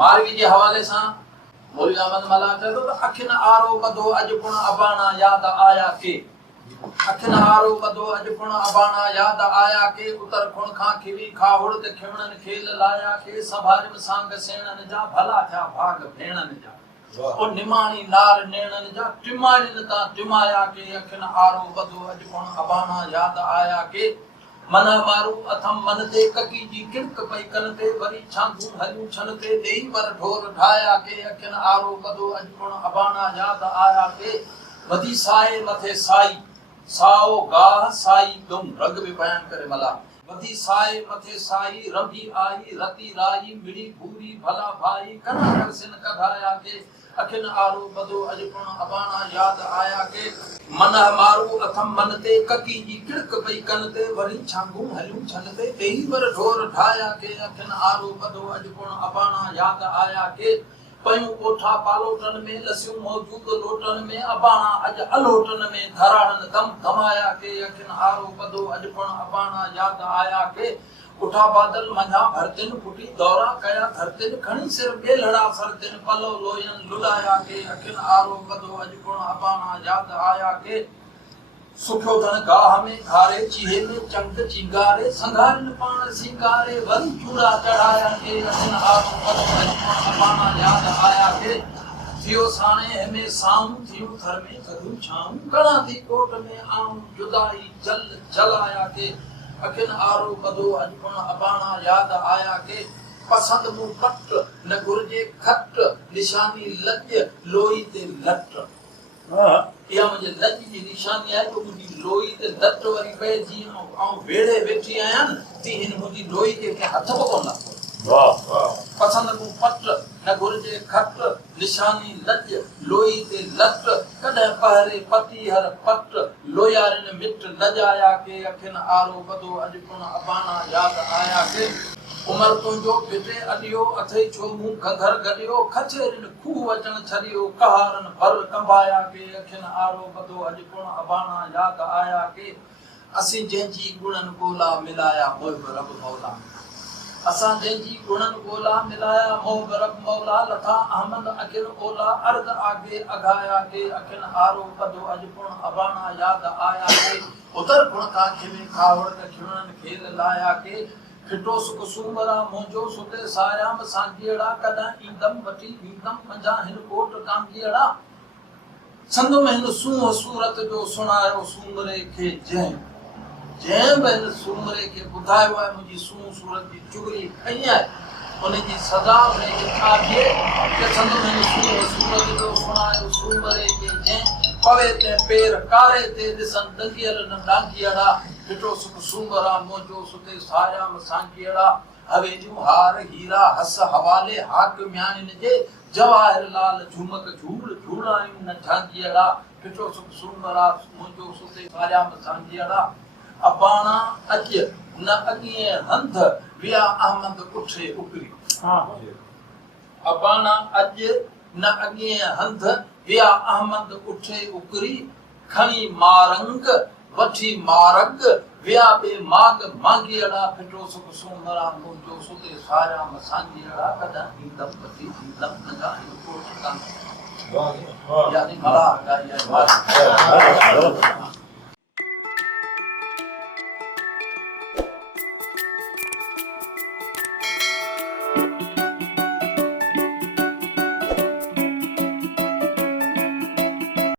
मारवी जे हवाले सां मौलवी अहमद मला चए थो त अखिन आरो बधो अॼु पुण अबाणा याद आया के अखिन आरो बधो अॼु पुण अबाणा याद आया के उतर खुण खां खिवी खाहुड़ ते खिवणन खेल लाया के संभारिम सांग सेणन जा भला थिया भाग भेणन जा ओ निमाणी नार नेणन जा टिमारिन ता टिमाया के अखिन आरो बधो अॼु पुण अबाणा याद आया के मना मारू अथम मन ते ककी जी किणक पई कन ते वरी छांगू हलियूं छन ते देई पर ढोर ढाया के अखिन आरो बधो अॼु पुण अबाणा याद आया के वधी साए मथे साई साओ गाह साई दुम रग भी बयान करे मला वधी साए मथे साई रंभी आई रती राई मिड़ी भूरी भला भाई कना रसिन कढाया के अखिन आरो बधो अॼु पुण अबाणा याद आया के मन मारू अथम मन ते ककी जी किड़क पई कन ते वरी छांगू हलियूं छन ते देही पर ढोर ढाया के अखिन आरो बधो अॼु पुण अबाणा याद आया के पयूं कोठा पालोटन में लसियूं मौजूद लोटन में अबाणा अॼु अलोटन में धराड़न दम धमाया के अखिन आरो बधो अॼु पुण अबाणा याद आया के उठा बादल मंझा भरतिन फुटी दौरा कया धरतिन खणी सिर बेलड़ा सरतिन पलो लोयन लुलाया के अखिन आरो बधो अॼु पुण अबाणा याद आया के सुखो धन गाह में घारे चीहे में चंग चिंगारे संघारन पाण सिंगारे वरी चूड़ा चढ़ाया के अखिन आरो बधो अॼु पुण अबाणा याद आया के थियो साणे में साऊं थियो थर में कदू छाऊं कणा थी कोट में आऊं जुदाई जल जलाया के अखिन आरो बधो अॼु पुण अबाणा याद आया के पसंद मु पट न गुरजे खट निशानी लज लोई ते लट या मुझे लज जी निशानी है तो मुझी लोई ते लट वरी पे जी आऊं वेड़े वेठी आया न ती इन मुझी लोई के हथ पकोला वाह वाह पसंद मु पट न गुरजे खट निशानी लज लोई ते लट कदे पहरे पति हर पट लोयारिन मिट लजाया के अखिन आरो बधो अॼु पुण अबाणा याद आया के उमर तुंहिंजो पिटे अॾियो अथई छो मूं कंघर गॾियो खचेरिन खूह अचण छॾियो कहारन भर कंबाया के अखिन आरो बधो अॼु पुण अबाणा याद आया के असीं जंहिंजी गुणन ॻोल्हा मिलाया मोह रब मौला असां जंहिंजी गुणन ॻोल्हा मिलाया मोह रब मौला लथा अहमद अखिन ओला अर्ध आगे अघाया के अखिन आरो बधो अॼु पुण अबाणा याद आया के उतर गुण खां खिवे खावड़ ते खिवणन खेल लाया के फिटो सुख सूमरा मोजो सुते सायाम सांगीड़ा कदा ईंदम वठी ईंदम मंझा हिन कोट कांगीड़ा संग में हिन सूह सूरत जो सुणायो सूमरे के जंहिं बहन सूमरे के ॿुधायो आहे मुंहिंजी सूह सूरत जी चुगली खई आहे उनजी सज़ा उनखे छा थिए कि संग में हिन सूह सूरत जो सुणायो सूमरे के जंहिं पवे ते पेर कारे ते ॾिसन दंगियल न डांगियड़ा फिटो सुख सूमरा मोजो सुते सायाम सांगीड़ा हवेलियूं हार हीरा हस हवाले हाक म्यानिन जे जवाहर लाल झुमक झूड़ झूड़ायूं न झांगियड़ा फिटो सुख सूमरा मोजो सुते सायाम सांगीड़ा अबाणा अॼु न अॻिए हंध विया अहमद उठे उकरी अबाणा अॼु न अॻिए हंध विया अहमद उठे उकरी खणी मारंग वठी मारग विया बे माग मांगीड़ा फिटो सुख सूमरा मोजो सुते सायाम सांगीड़ा कदा ईंदम वठी ईंदम नगा कोट कान यानी मला गाया